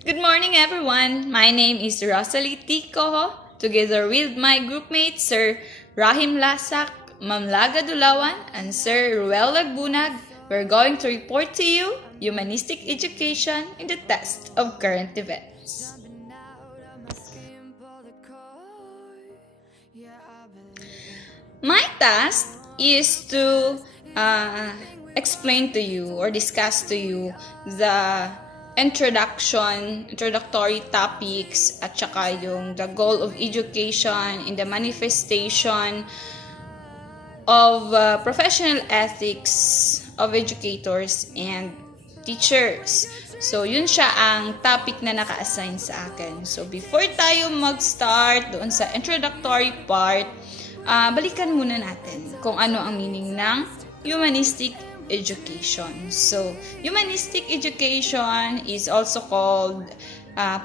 Good morning, everyone. My name is Rosalie Tico. Together with my groupmates, Sir Rahim Lasak, Ma'am Laga Dulawan, and Sir Ruel Lagbunag, we're going to report to you humanistic education in the test of current events. My task is to explain to you or discuss to you the introductory topics at saka yung the goal of education in the manifestation of professional ethics of educators and teachers. So, yun siya ang topic na naka-assign sa akin. So, before tayo mag-start doon sa introductory part, balikan muna natin kung ano ang meaning ng humanistic education. So, humanistic education is also called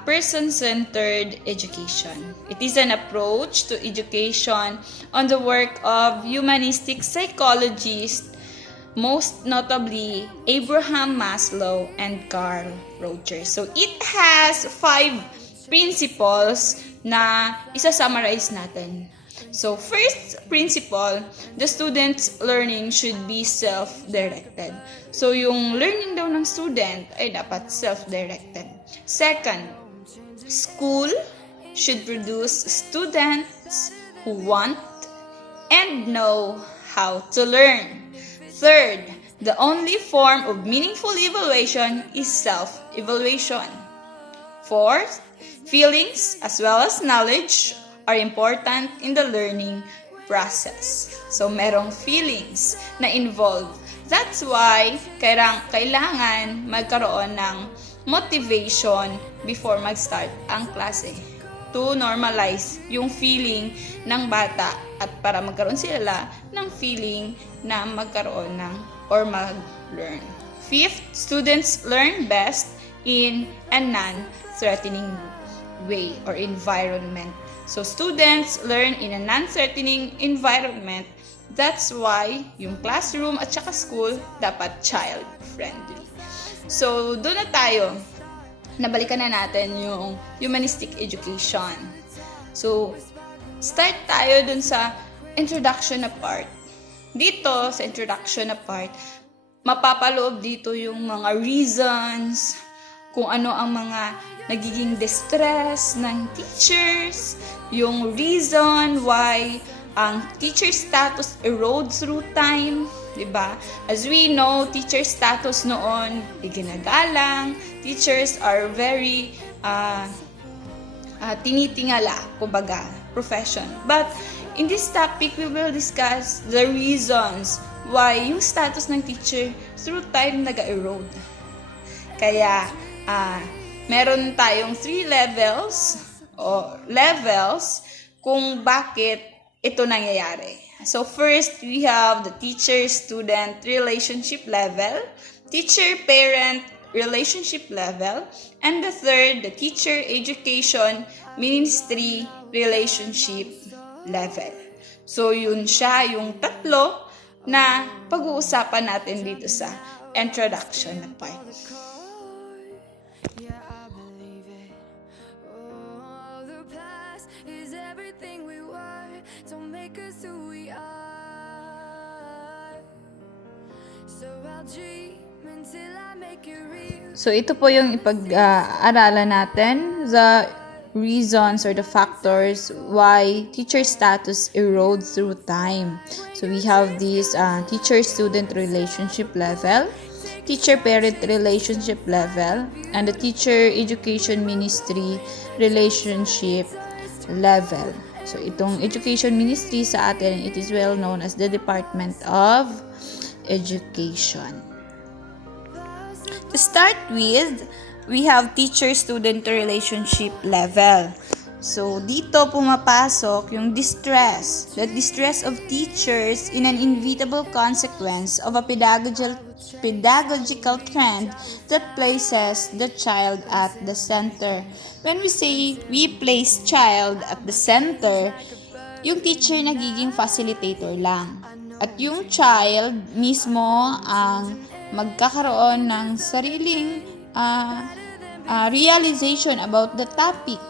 person-centered education. It is an approach to education on the work of humanistic psychologists, most notably Abraham Maslow and Carl Rogers. So, it has 5 principles na isa-summarize natin. So, first principle, the student's learning should be self-directed. So, yung learning daw ng student ay dapat self-directed. Second, school should produce students who want and know how to learn. Third, the only form of meaningful evaluation is self-evaluation. Fourth, feelings as well as knowledge are important in the learning process. So, merong feelings na involved. That's why kailangan magkaroon ng motivation before mag-start ang klase to normalize yung feeling ng bata at para magkaroon sila ng feeling na magkaroon ng or mag-learn. Fifth, students learn best in a non-threatening way or environment. So, students learn in a non-threatening environment. That's why yung classroom at saka school dapat child-friendly. So, doon na tayo. Nabalikan na natin yung humanistic education. So, start tayo dun sa introduction na part. Dito, sa introduction na part, mapapaloob dito yung mga reasons, kung ano ang mga nagiging distress ng teachers, yung reason why ang teacher status erodes through time, diba? As we know, teacher status noon ay ginagalang. Teachers are very tinitingala, kumbaga, profession. But in this topic, we will discuss the reasons why yung status ng teacher through time nag-erode. Kaya, meron tayong 3 levels kung bakit ito nangyayari. So first, we have the teacher-student relationship level, teacher-parent relationship level, and the third, the teacher-education ministry relationship level. So yun siya, yung tatlo na pag-uusapan natin dito sa introduction na part. So, ito po yung ipag-aralan natin, the reasons or the factors why teacher status erodes through time. So, we have this teacher-student relationship level, teacher-parent relationship level, and the teacher-education ministry relationship level. So, itong education ministry sa atin, it is well known as the Department of Education. To start with, we have teacher-student relationship level. So, dito pumapasok yung distress. The distress of teachers in an inevitable consequence of a pedagogical trend that places the child at the center. When we say we place child at the center, yung teacher nagiging facilitator lang. At yung child mismo ang magkakaroon ng sariling realization about the topic.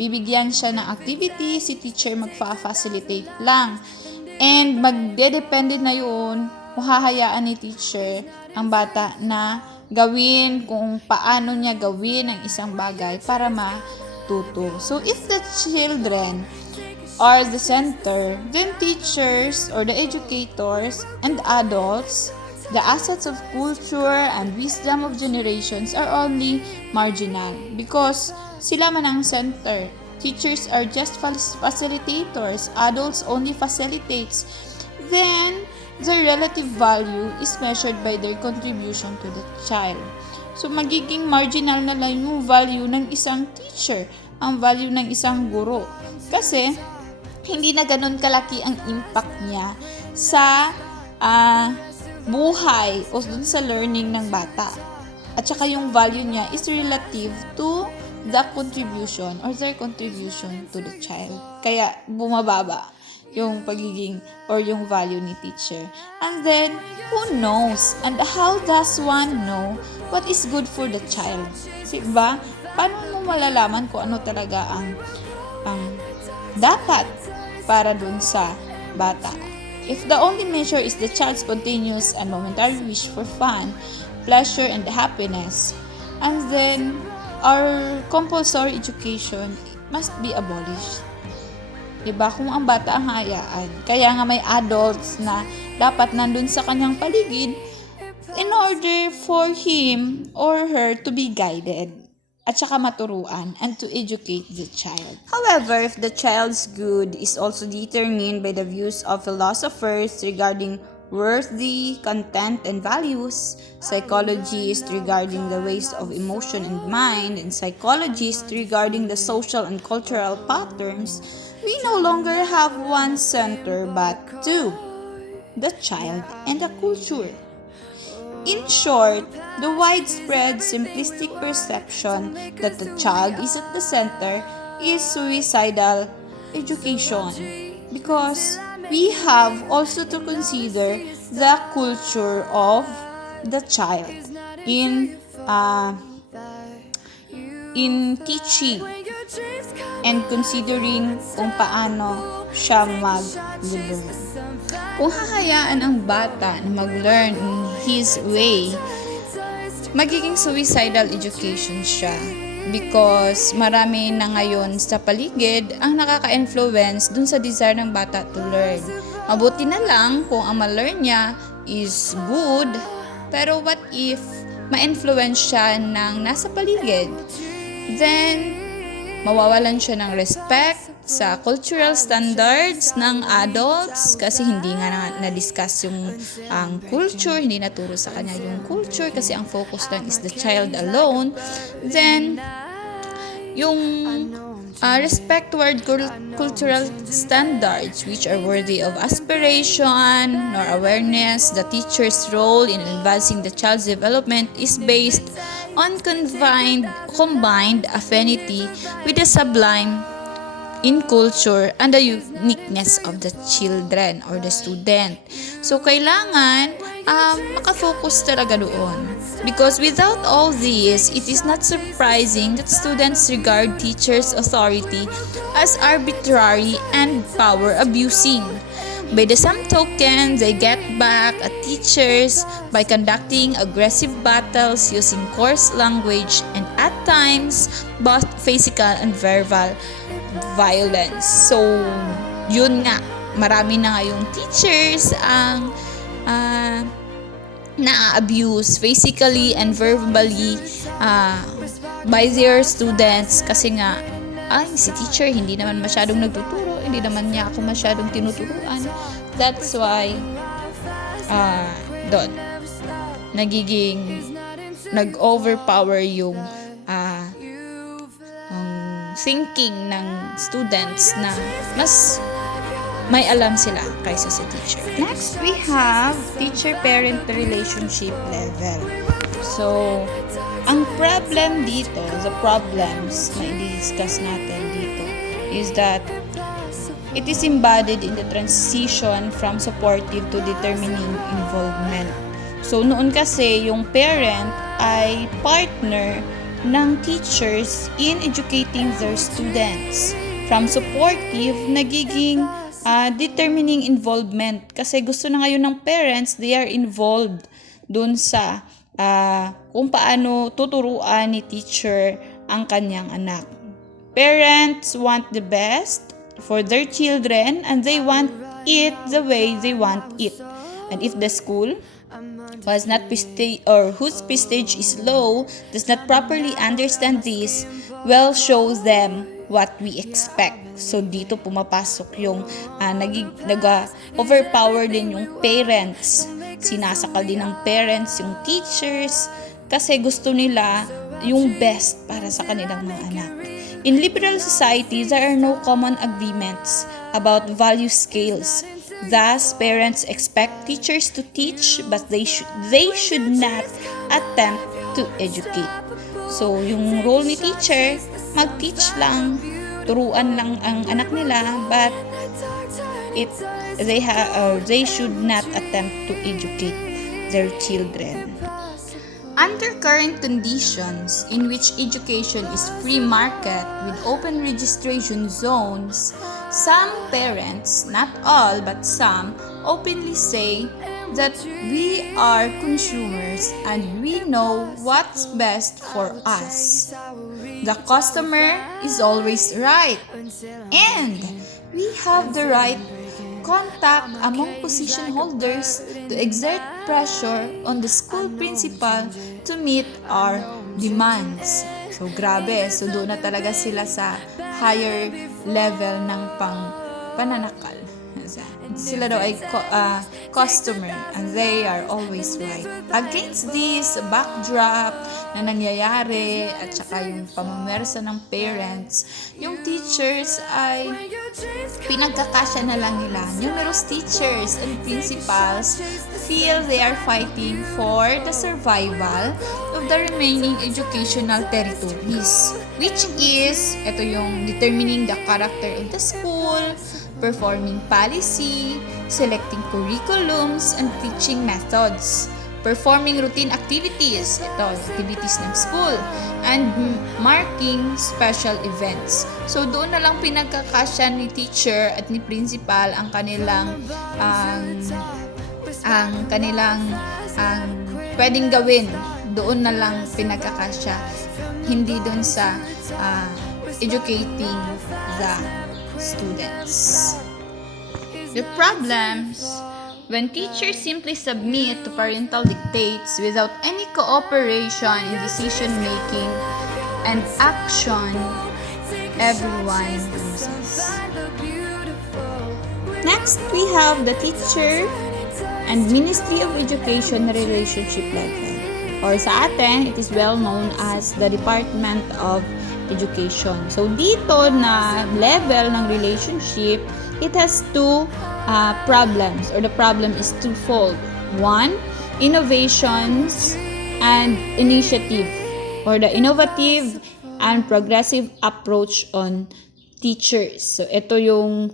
Bibigyan siya ng activity, si teacher magfa-facilitate lang. And magdedepende na yun kung hahayaan ni teacher ang bata na gawin kung paano niya gawin ang isang bagay para matuto. So, if the children are the center, then teachers or the educators and adults, the assets of culture and wisdom of generations are only marginal because sila man ang center. Teachers are just facilitators, adults only facilitates. Then, their relative value is measured by their contribution to the child. So, magiging marginal na lang yung value ng isang teacher, ang value ng isang guro. Kasi, hindi na ganun kalaki ang impact niya sa buhay o dun sa learning ng bata. At saka yung value niya is relative to the contribution or their contribution to the child. Kaya bumababa yung pagiging or yung value ni teacher. And then, who knows? And how does one know what is good for the child? Diba? Paano mo malalaman kung ano talaga ang dapat para dun sa bata? If the only measure is the child's spontaneous and momentary wish for fun, pleasure, and happiness, and then our compulsory education must be abolished. Diba? Kung ang bata ang hayaan. Kaya nga may adults na dapat nandun sa kanyang paligid in order for him or her to be guided at saka maturuan and to educate the child. However, if the child's good is also determined by the views of philosophers regarding worthy content and values, psychologists regarding the ways of emotion and mind, and psychologists regarding the social and cultural patterns, we no longer have one center but two, the child and the culture. In short, the widespread simplistic perception that the child is at the center is suicidal education because we have also to consider the culture of the child in teaching and considering kung paano siya mag-learn. Kung hahayaan ang bata na mag-learn in his way, magiging suicidal education siya because marami na ngayon sa paligid ang nakaka-influence dun sa desire ng bata to learn. Mabuti na lang kung ang ma-learn niya is good, pero what if ma-influence siya ng nasa paligid? Then, mawawalan siya ng respect sa cultural standards ng adults kasi hindi nga na-discuss yung culture, hindi naturo sa kanya yung culture kasi ang focus lang is the child alone. Then, yung respect toward cultural standards which are worthy of aspiration nor awareness, the teacher's role in advancing the child's development is based on combined affinity with the sublime in culture and the uniqueness of the children or the student. So, kailangan makafocus talaga doon. Because without all this, it is not surprising that students regard teachers' authority as arbitrary and power-abusing. By the same token, they get back at teachers by conducting aggressive battles using coarse language and at times both physical and verbal violence. So, yun nga, marami na ngayong teachers ang na-abuse physically and verbally by their students kasi nga, si teacher hindi naman masyadong nagtuturo, hindi naman niya ako masyadong tinuturuan. That's why doon nag-overpower yung thinking ng students na mas may alam sila kaysa sa teacher. Next, we have teacher-parent relationship level. So, ang problem dito, the problems na i-discuss natin dito is that it is embodied in the transition from supportive to determining involvement. So, noon kasi yung parent ay partner ng teachers in educating their students. From supportive, nagiging determining involvement. Kasi gusto na ngayon ng parents, they are involved dun sa kung paano tuturuan ni teacher ang kanyang anak. Parents want the best for their children and they want it the way they want it. And if the school was not or whose prestige is low does not properly understand this, well, shows them what we expect. So dito pumapasok yung nag-overpower din yung parents. Sinasakal din ng parents yung teachers kasi gusto nila yung best para sa kanilang mga anak. In liberal society, there are no common agreements about value scales. Thus, parents expect teachers to teach, but they should not attempt to educate. So, yung role ni teacher, mag-teach lang, turuan lang ang anak nila, but they should not attempt to educate their children. Under current conditions in which education is free market with open registration zones, some parents, not all but some, openly say that we are consumers and we know what's best for us. The customer is always right, and we have the right contact among position holders to exert pressure on the school principal to meet our demands. So, grabe. So, doon na talaga sila sa higher level ng pananakal. Sila daw ay customer and they are always right. Against this backdrop na nangyayari at saka yung pamamersa ng parents, yung teachers ay pinagkakasya na lang nila. Numerous teachers and principals feel they are fighting for the survival of the remaining educational territories, which is, ito yung determining the character of the school, performing policy, selecting curriculums and teaching methods, performing routine activities, ito, activities ng school, and marking special events. So, doon na lang pinagkakasya ni teacher at ni principal ang kanilang pwedeng gawin. Doon na lang pinagkakasya. Hindi doon sa educating the students. The problems when teachers simply submit to parental dictates without any cooperation in decision making and action, everyone loses. Next, we have the teacher and Ministry of Education relationship level. Or sa atin, it is well known as the Department of Education. So, dito na level ng relationship, it has two problems, or the problem is twofold. One, innovations and initiative, or the innovative and progressive approach on teachers. So, ito yung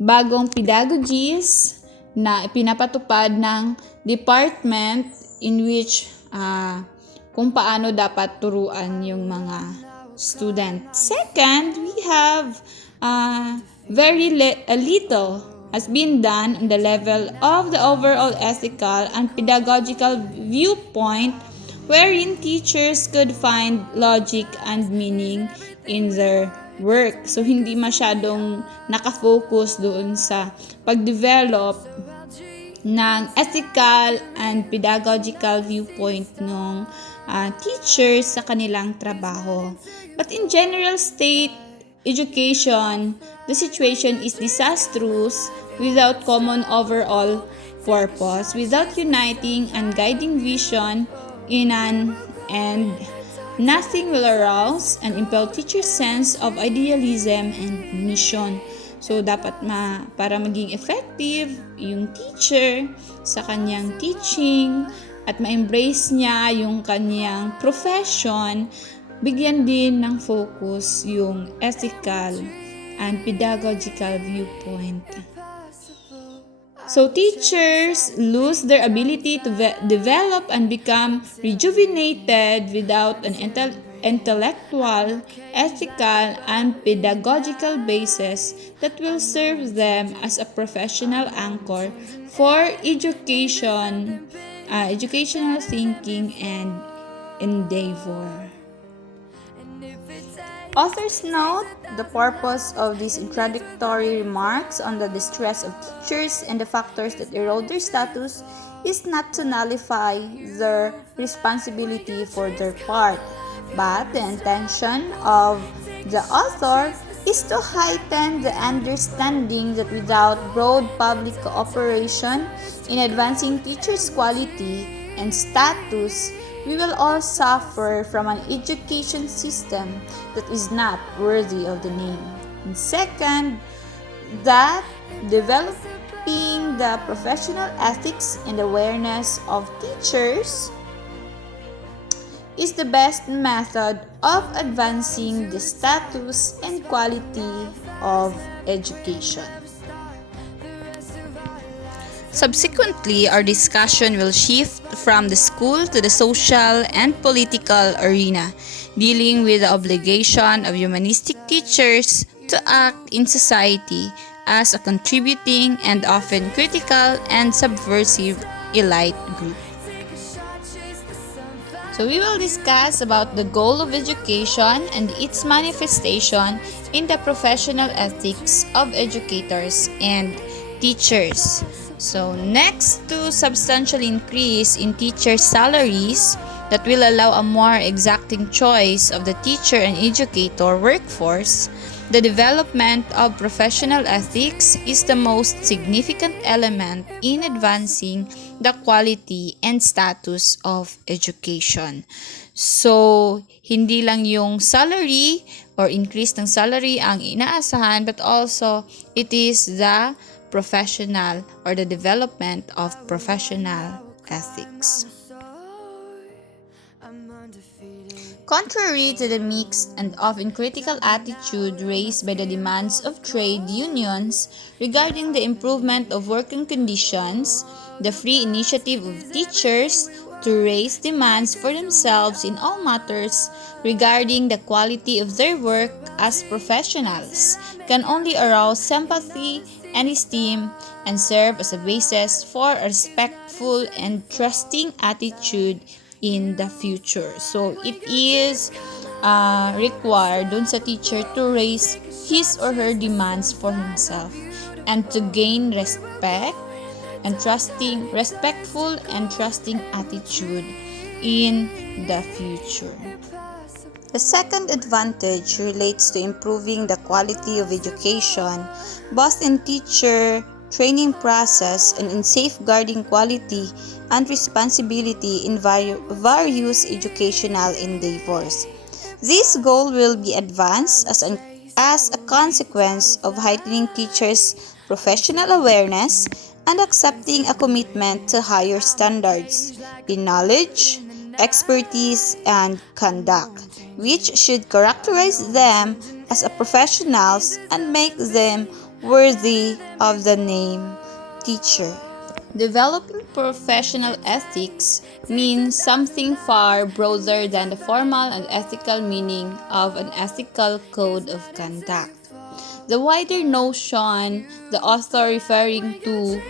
bagong pedagogies na pinapatupad ng department in which kung paano dapat turuan yung mga student. Second, we have little has been done in the level of the overall ethical and pedagogical viewpoint wherein teachers could find logic and meaning in their work. So, hindi masyadong nakafocus doon sa pag-develop ng ethical and pedagogical viewpoint ng teachers sa kanilang trabaho. But in general state education, the situation is disastrous without common overall purpose, without uniting and guiding vision in an end. Nothing will arouse and impel teachers' sense of idealism and mission. So, dapat para maging effective yung teacher sa kanyang teaching at ma-embrace niya yung kanyang profession, bigyan din ng focus yung ethical and pedagogical viewpoint. So teachers lose their ability to develop and become rejuvenated without an intellectual, ethical, and pedagogical basis that will serve them as a professional anchor for educational thinking and endeavor. Authors note the purpose of these introductory remarks on the distress of teachers and the factors that erode their status is not to nullify their responsibility for their part, but the intention of the author is to heighten the understanding that without broad public cooperation in advancing teachers' quality and status, we will all suffer from an education system that is not worthy of the name. And second, that developing the professional ethics and awareness of teachers is the best method of advancing the status and quality of education. Subsequently, our discussion will shift from the school to the social and political arena, dealing with the obligation of humanistic teachers to act in society as a contributing and often critical and subversive elite group. So we will discuss about the goal of education and its manifestation in the professional ethics of educators and teachers. So next to substantial increase in teacher salaries that will allow a more exacting choice of the teacher and educator workforce, the development of professional ethics is the most significant element in advancing the quality and status of education. So, hindi lang yung salary or increase ng salary ang inaasahan, but also it is the professional or the development of professional ethics. Contrary to the mixed and often critical attitude raised by the demands of trade unions regarding the improvement of working conditions, the free initiative of teachers to raise demands for themselves in all matters regarding the quality of their work as professionals can only arouse sympathy and esteem and serve as a basis for a respectful and trusting attitude in the future. So, it is required dun sa teacher to raise his or her demands for himself and to gain respectful and trusting attitude in the future. The second advantage relates to improving the quality of education, both in teacher training process and in safeguarding quality and responsibility in various educational endeavors. This goal will be advanced as a consequence of heightening teachers' professional awareness and accepting a commitment to higher standards in knowledge, expertise, and conduct, which should characterize them as a professionals and make them worthy of the name teacher. Developing professional ethics means something far broader than the formal and ethical meaning of an ethical code of conduct. The wider notion the author referring to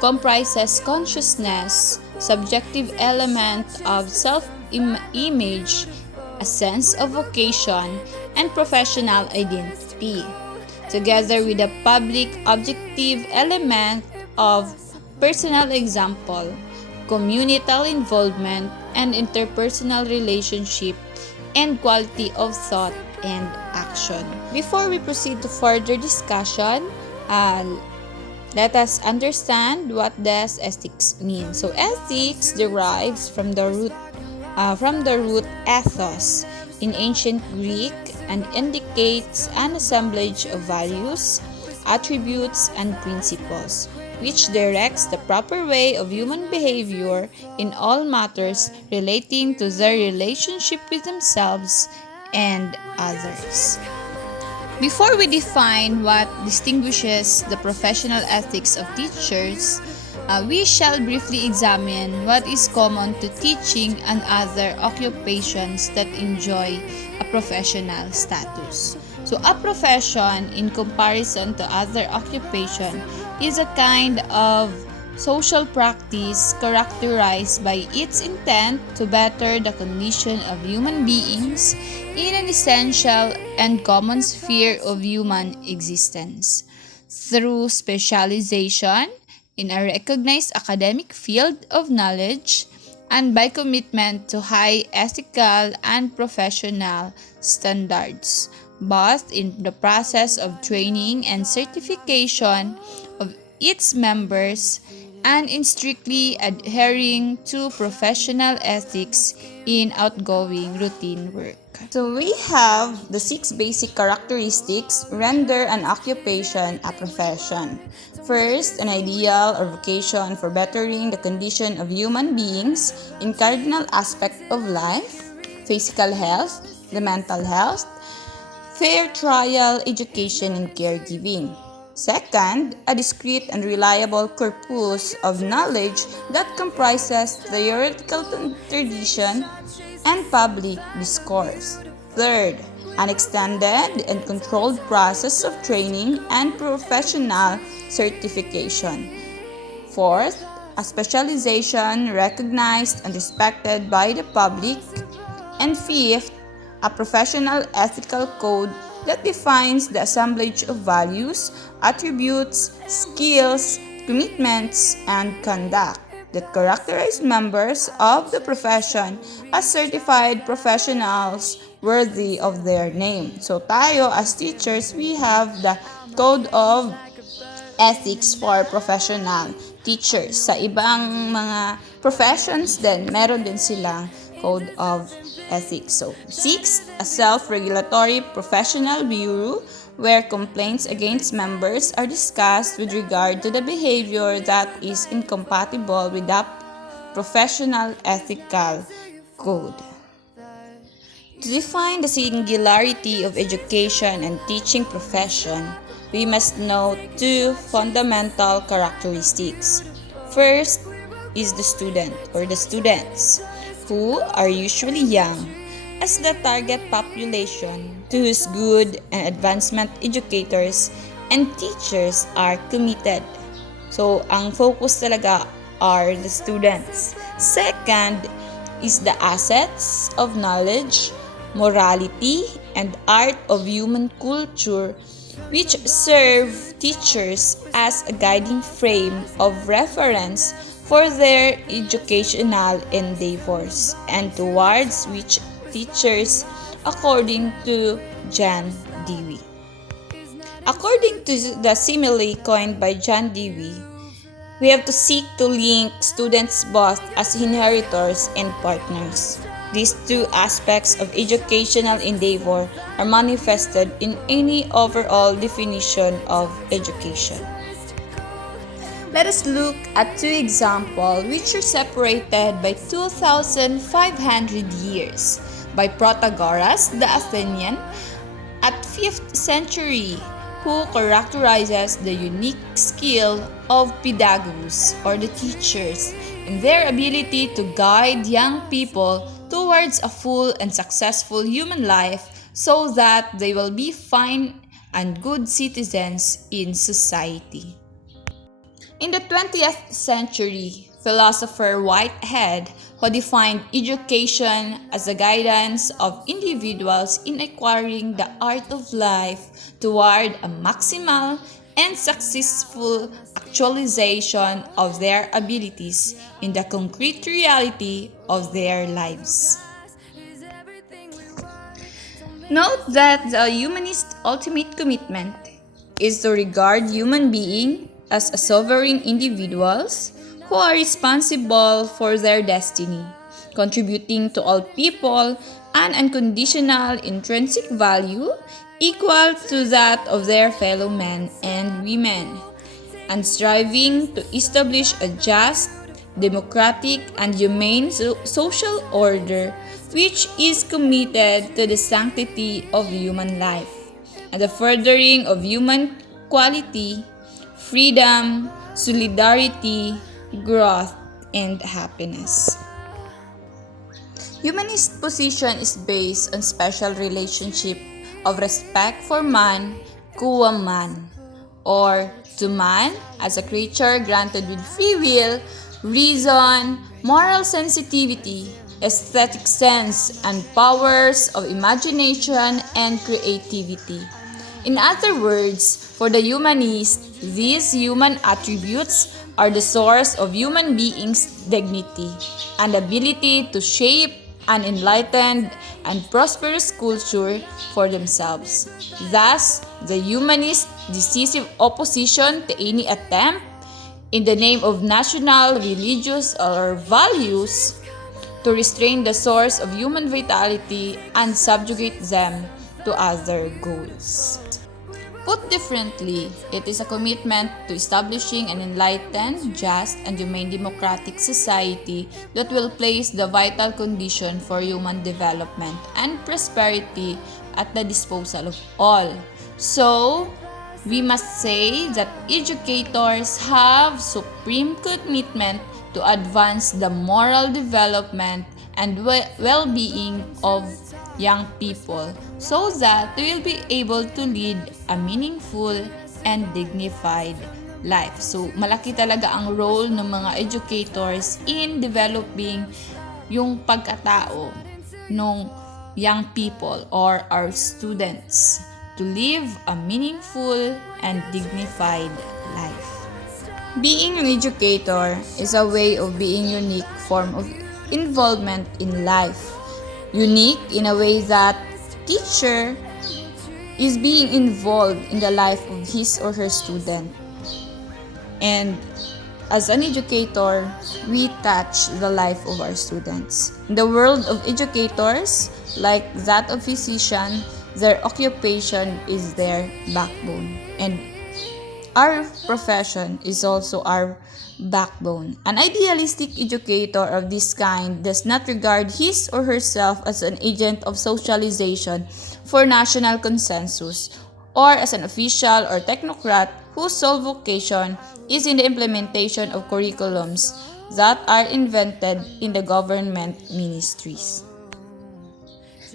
comprises consciousness, subjective element of self-image, a sense of vocation, and professional identity, together with a public objective element of personal example, communal involvement, and interpersonal relationship, and quality of thought and action. Before we proceed to further discussion, let us understand what does ethics mean. So ethics derives from the root ethos in ancient Greek and indicates an assemblage of values, attributes, and principles, which directs the proper way of human behavior in all matters relating to their relationship with themselves and others. Before we define what distinguishes the professional ethics of teachers, we shall briefly examine what is common to teaching and other occupations that enjoy a professional status. So, a profession, in comparison to other occupation, is a kind of social practice characterized by its intent to better the condition of human beings in an essential and common sphere of human existence. Through specialization in a recognized academic field of knowledge and by commitment to high ethical and professional standards, both in the process of training and certification of its members and in strictly adhering to professional ethics in outgoing routine work. So we have the 6 basic characteristics render an occupation a profession. First, an ideal or vocation for bettering the condition of human beings in cardinal aspect of life, physical health, the mental health, fair trial, education, and caregiving. Second, a discrete and reliable corpus of knowledge that comprises theoretical tradition and public discourse. Third, an extended and controlled process of training and professional certification. Fourth, a specialization recognized and respected by the public. And fifth, a professional ethical code that defines the assemblage of values, attributes, skills, commitments, and conduct that characterize members of the profession as certified professionals worthy of their name. So tayo as teachers, we have the Code of Ethics for Professional Teachers. Sa ibang mga professions din, meron din silang Code of Ethics. So, sixth, a self-regulatory professional bureau where complaints against members are discussed with regard to the behavior that is incompatible with the professional ethical code. To define the singularity of education and teaching profession, we must note 2 fundamental characteristics. First is the student or the students, who are usually young, as the target population to whose good and advancement educators and teachers are committed. So, ang focus talaga are the students. Second is the assets of knowledge, morality, and art of human culture, which serve teachers as a guiding frame of reference for their educational endeavors and towards which teachers, according to John Dewey. According to the simile coined by John Dewey, we have to seek to link students both as inheritors and partners. These 2 aspects of educational endeavor are manifested in any overall definition of education. Let us look at 2 examples which are separated by 2,500 years by Protagoras the Athenian at 5th century, who characterizes the unique skill of pedagogues or the teachers in their ability to guide young people towards a full and successful human life so that they will be fine and good citizens in society. In the 20th century, philosopher Whitehead, who defined education as the guidance of individuals in acquiring the art of life toward a maximal and successful actualization of their abilities in the concrete reality of their lives. Note that the humanist ultimate commitment is to regard human beings as sovereign individuals who are responsible for their destiny, contributing to all people an unconditional intrinsic value equal to that of their fellow men and women, and striving to establish a just, democratic, and humane social order which is committed to the sanctity of human life. and the furthering of human quality, freedom, solidarity, growth, and happiness. Humanist position is based on special relationship of respect for man, qua man, or to man as a creature granted with free will, reason, moral sensitivity, aesthetic sense, and powers of imagination and creativity. In other words, for the humanist, these human attributes are the source of human beings' dignity and ability to shape an enlightened and prosperous culture for themselves. Thus, the humanist decisive opposition to any attempt in the name of national, religious, or values to restrain the source of human vitality and subjugate them to other goals. Put differently, it is a commitment to establishing an enlightened, just, and humane democratic society that will place the vital condition for human development and prosperity at the disposal of all. So, we must say that educators have supreme commitment to advance the moral development and well-being of young people so that they will be able to lead a meaningful and dignified life. So, malaki talaga ang role ng mga educators in developing yung pagkatao ng young people or our students to live a meaningful and dignified life. Being an educator is a way of being unique form of involvement in life. Unique in a way that teacher is being involved in the life of his or her student. And as an educator, we touch the life of our students. In the world of educators, like that of physician, their occupation is their backbone. And our profession is also our backbone. An idealistic educator of this kind does not regard his or herself as an agent of socialization for national consensus or as an official or technocrat whose sole vocation is in the implementation of curriculums that are invented in the government ministries.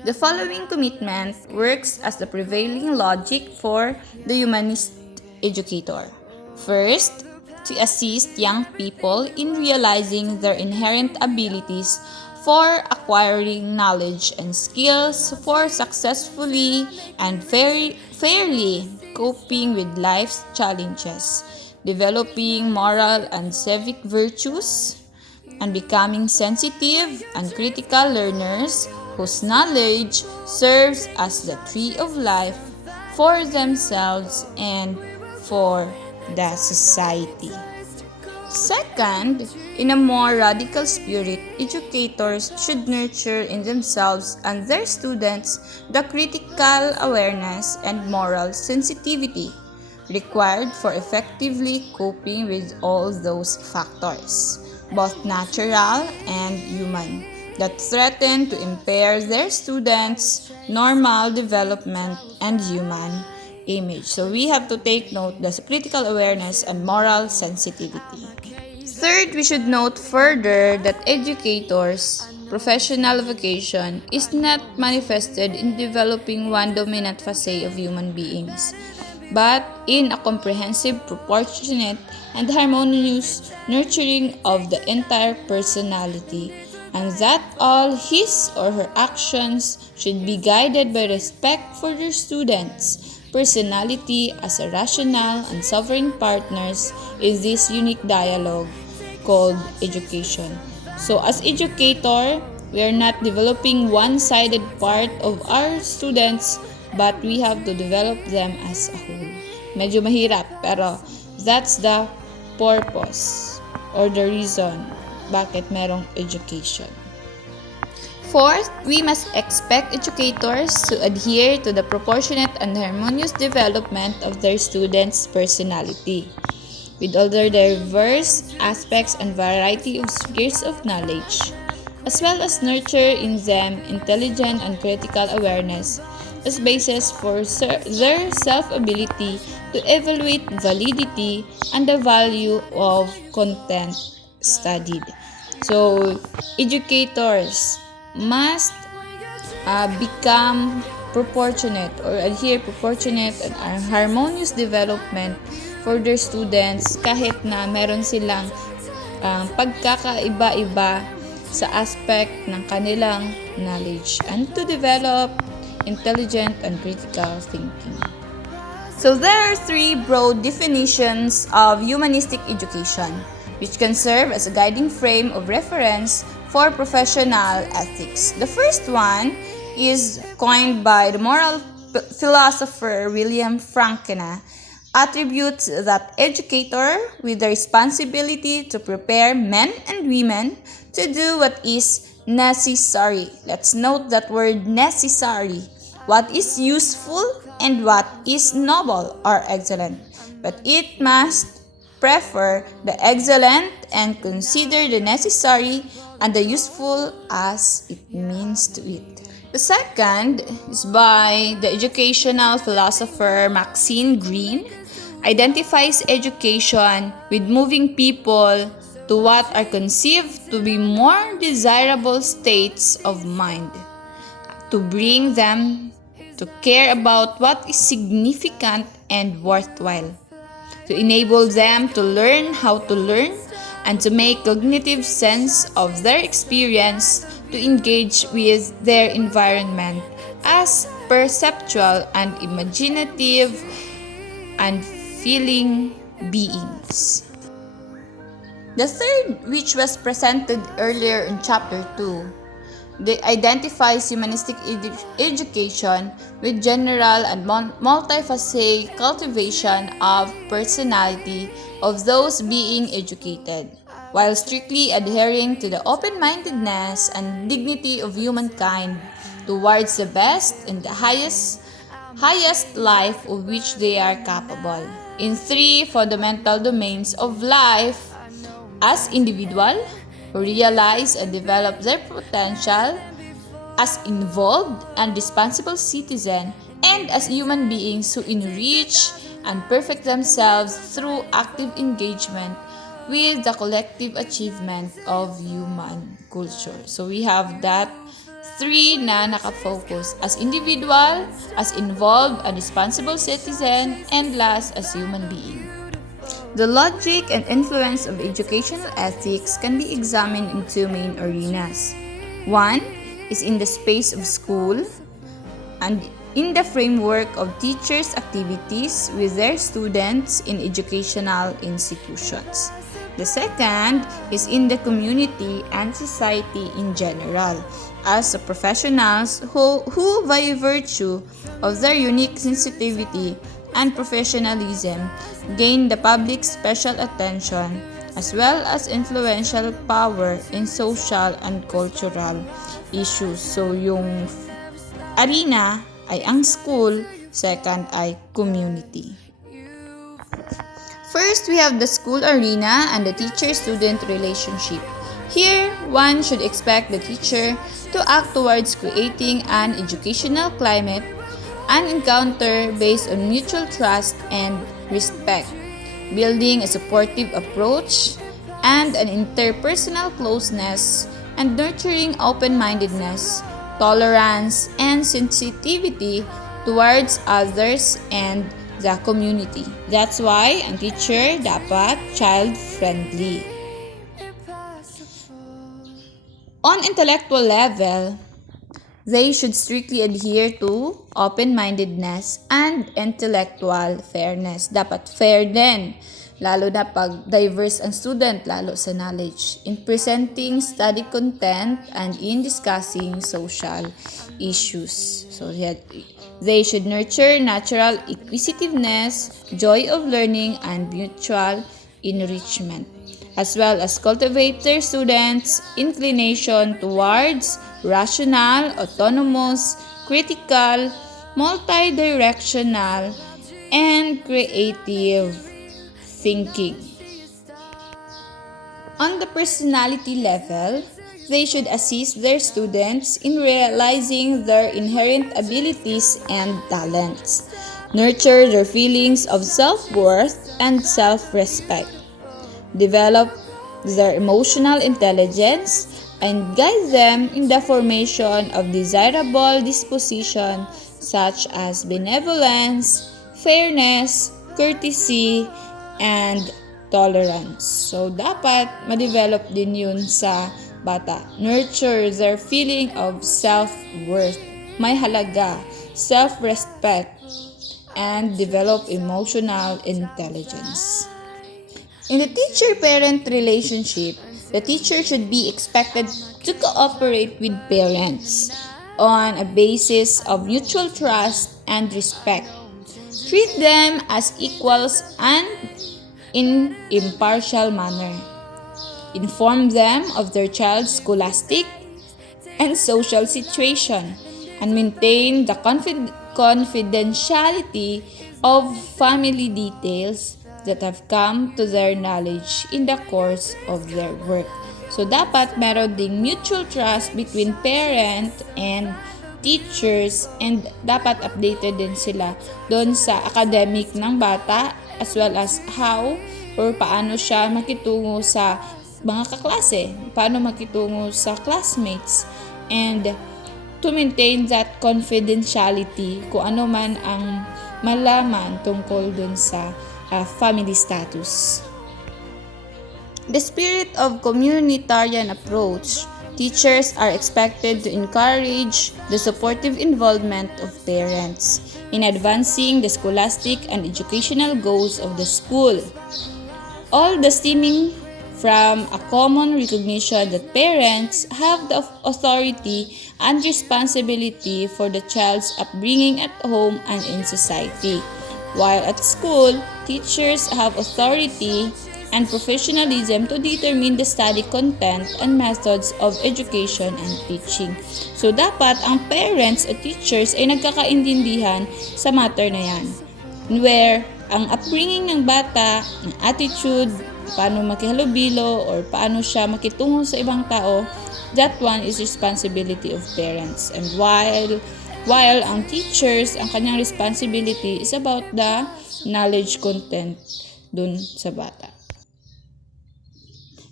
The following commitment works as the prevailing logic for the humanist educator. First, to assist young people in realizing their inherent abilities for acquiring knowledge and skills for successfully and fairly coping with life's challenges, developing moral and civic virtues, and becoming sensitive and critical learners whose knowledge serves as the tree of life for themselves and for the society. Second, in a more radical spirit, educators should nurture in themselves and their students the critical awareness and moral sensitivity required for effectively coping with all those factors, both natural and human, that threaten to impair their students' normal development and human image. So we have to take note the critical awareness and moral sensitivity. Third, we should note further that educators' professional vocation is not manifested in developing one dominant facet of human beings, but in a comprehensive, proportionate, and harmonious nurturing of the entire personality, and that all his or her actions should be guided by respect for their students' personality as a rational and sovereign partners in this unique dialogue called education. So as educator, we are not developing one-sided part of our students, but we have to develop them as a whole. Medyo mahirap, pero that's the purpose or the reason bakit merong education. Fourth, we must expect educators to adhere to the proportionate and harmonious development of their students' personality, with all their diverse aspects and variety of spheres of knowledge, as well as nurture in them intelligent and critical awareness as basis for their self-ability to evaluate validity and the value of content studied. So, educators must become proportionate or adhere proportionate and harmonious development for their students kahit na meron silang pagkakaiba-iba sa aspect ng kanilang knowledge and to develop intelligent and critical thinking. So there are three broad definitions of humanistic education, which can serve as a guiding frame of reference for professional ethics. The first one is coined by the moral philosopher William Frankena, attributes that educator with the responsibility to prepare men and women to do what is necessary. Let's note that word necessary. What is useful and what is noble or excellent. But it must prefer the excellent and consider the necessary and the useful as it means to it. The second is by the educational philosopher Maxine Greene, identifies education with moving people to what are conceived to be more desirable states of mind, to bring them to care about what is significant and worthwhile, to enable them to learn how to learn and to make cognitive sense of their experience, to engage with their environment as perceptual and imaginative and feeling beings. The third, which was presented earlier in chapter 2, identifies humanistic education with general and multifaceted cultivation of personality of those being educated, while strictly adhering to the open-mindedness and dignity of humankind towards the best and the highest life of which they are capable. In three fundamental domains of life, as individual, who realize and develop their potential, as involved and responsible citizen, and as human beings who enrich and perfect themselves through active engagement with the collective achievement of human culture. So we have that three na nakafocus: as individual, as involved and responsible citizen, and last, as human being. The logic and influence of educational ethics can be examined in two main arenas. One is in the space of school and in the framework of teachers' activities with their students in educational institutions. The second is in the community and society in general, as professionals who by virtue of their unique sensitivity and professionalism gain the public's special attention as well as influential power in social and cultural issues. So yung arena ay ang school, second ay community. First, we have the school arena and the teacher-student relationship. Here, one should expect the teacher to act towards creating an educational climate, an encounter based on mutual trust and respect, building a supportive approach and an interpersonal closeness, and nurturing open-mindedness, tolerance, and sensitivity towards others and the community. That's why ang teacher dapat child-friendly. On intellectual level, they should strictly adhere to open-mindedness and intellectual fairness. Dapat fair din, lalo na pag diverse ang student, lalo sa knowledge, in presenting study content and in discussing social issues. So they should nurture natural inquisitiveness, joy of learning, and mutual enrichment, as well as cultivate their students' inclination towards rational, autonomous, critical, multidirectional, and creative thinking. On the personality level, they should assist their students in realizing their inherent abilities and talents, nurture their feelings of self-worth and self-respect, develop their emotional intelligence, and guide them in the formation of desirable disposition such as benevolence, fairness, courtesy, and tolerance. So, dapat ma-develop din yun sa bata. Nurture their feeling of self-worth. May halaga, self-respect, and develop emotional intelligence. In the teacher-parent relationship, the teacher should be expected to cooperate with parents on a basis of mutual trust and respect. Treat them as equals and in impartial manner. Inform them of their child's scholastic and social situation and maintain the confidentiality of family details that have come to their knowledge in the course of their work. So, dapat meron ding mutual trust between parent and teachers, and dapat updated din sila doon sa academic ng bata as well as how or paano siya makitungo sa mga kaklase, paano makitungo sa classmates, and to maintain that confidentiality kung ano man ang malaman tungkol dun sa family status. The spirit of communitarian approach, teachers are expected to encourage the supportive involvement of parents in advancing the scholastic and educational goals of the school. All the stemming from a common recognition that parents have the authority and responsibility for the child's upbringing at home and in society. While at school, teachers have authority and professionalism to determine the study content and methods of education and teaching. So, dapat ang parents at teachers ay nagkakaintindihan sa matter na yan. Where ang upbringing ng bata, ang attitude, paano makihalubilo, or paano siya makitungo sa ibang tao, that one is responsibility of parents. And while ang teachers, ang kanyang responsibility is about the knowledge content dun sa bata.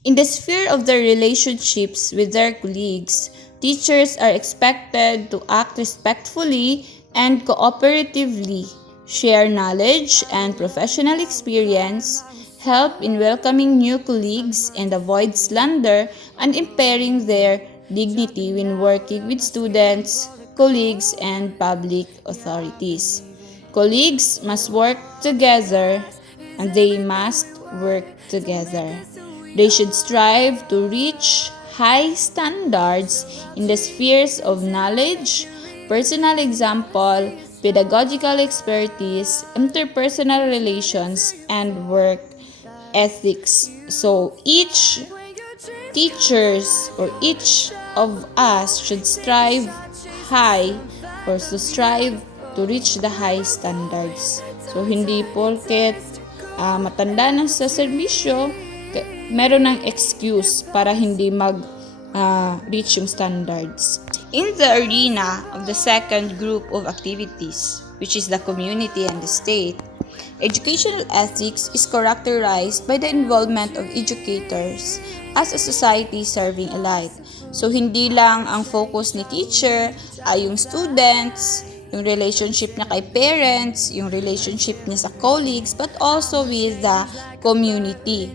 In the sphere of their relationships with their colleagues, teachers are expected to act respectfully and cooperatively, share knowledge and professional experience, help in welcoming new colleagues, and avoid slander and impairing their dignity when working with students, colleagues, and public authorities. Colleagues must work together and they must work together. They should strive to reach high standards in the spheres of knowledge, personal example, pedagogical expertise, interpersonal relations, and work ethics. So each teachers or each of us should strive high or to strive to reach the high standards. So hindi porket matanda na sa serbisyo, meron ng excuse para hindi mag-reach yung standards. In the arena of the second group of activities, which is the community and the state, educational ethics is characterized by the involvement of educators as a society serving alike. So, hindi lang ang focus ni teacher ay yung students, yung relationship niya kay parents, yung relationship niya sa colleagues, but also with the community.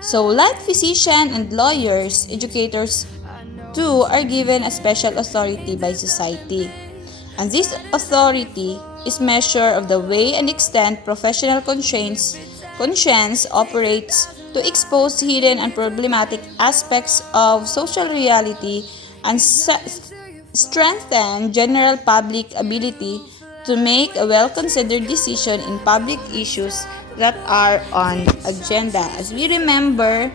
So, like physicians and lawyers, educators too are given a special authority by society. And this authority is measure of the way and extent professional conscience operates to expose hidden and problematic aspects of social reality and strengthen general public ability to make a well-considered decision in public issues that are on agenda. As we remember,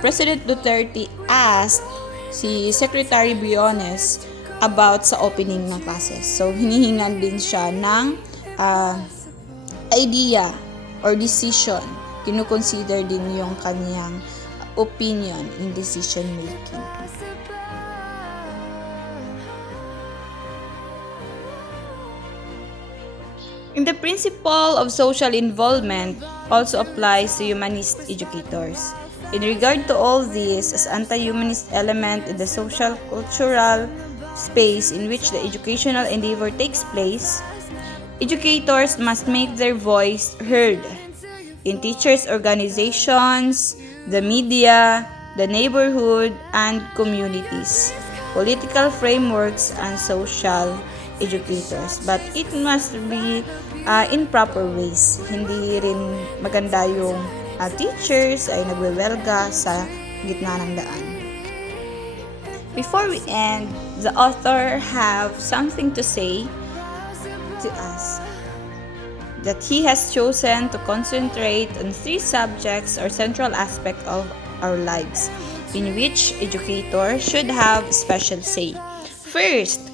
President Duterte asked si Secretary Briones about sa opening ng classes. So, hinihingan din siya ng idea or decision. Kinukonsider din yung kanyang opinion in decision making. And the principle of social involvement also applies to humanist educators. In regard to all this, as anti-humanist element in the social cultural space in which the educational endeavor takes place, educators must make their voice heard in teachers' organizations, the media, the neighborhood, and communities, political frameworks, and social educators. But it must be in proper ways. Hindi rin maganda yung teachers ay nagwewelga sa gitna ng daan. Before we end, the author have something to say to us, that he has chosen to concentrate on 3 subjects or central aspects of our lives, in which educators should have special say. First,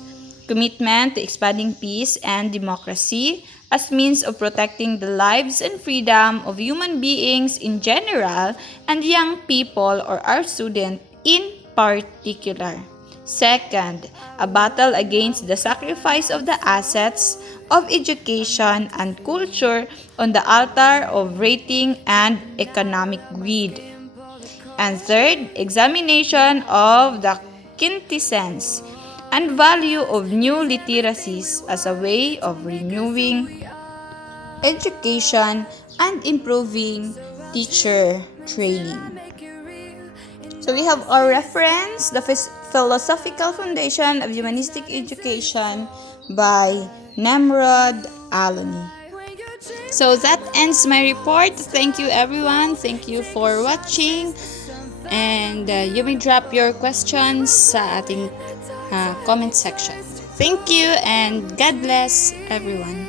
commitment to expanding peace and democracy as means of protecting the lives and freedom of human beings in general and young people or our students in particular. Second, a battle against the sacrifice of the assets of education and culture on the altar of rating and economic greed. And third, examination of the quintessence and value of new literacies as a way of renewing education and improving teacher training. So we have our reference, the Philosophical Foundation of Humanistic Education by Nemrod Aloni. So that ends my report. Thank you everyone. Thank you for watching. And you may drop your questions sa ating comment section. Thank you and God bless everyone.